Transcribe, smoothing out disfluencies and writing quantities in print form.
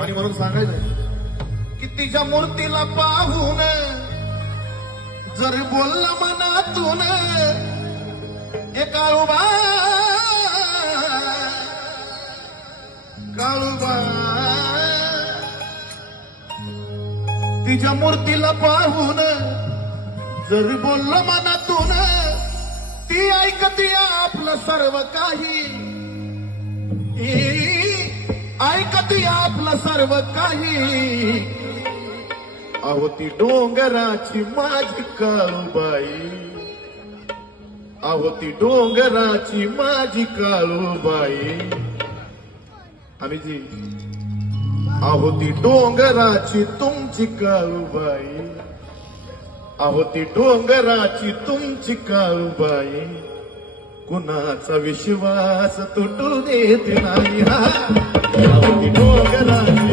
आणि म्हणून सांगायचं की तिच्या मूर्तीला पाहून जर बोलला मनातून हे काळूबा काळूबा, तिच्या मूर्तीला पाहून जर बोलला मनातून ती ऐकती आपलं सर्व काही, ऐकती आपलं सर्व काही. अहो ती डोंगराची माझी काळूबाई, अहो ती डोंगराची माझी काळूबाई. आम्ही जी अहो ती डोंगराची तुमची काळूबाई, अहो ती डोंगराची तुमची काळूबाई. कुणाचा विश्वास तुटू देत नाही. हा अहो ती डोंगराची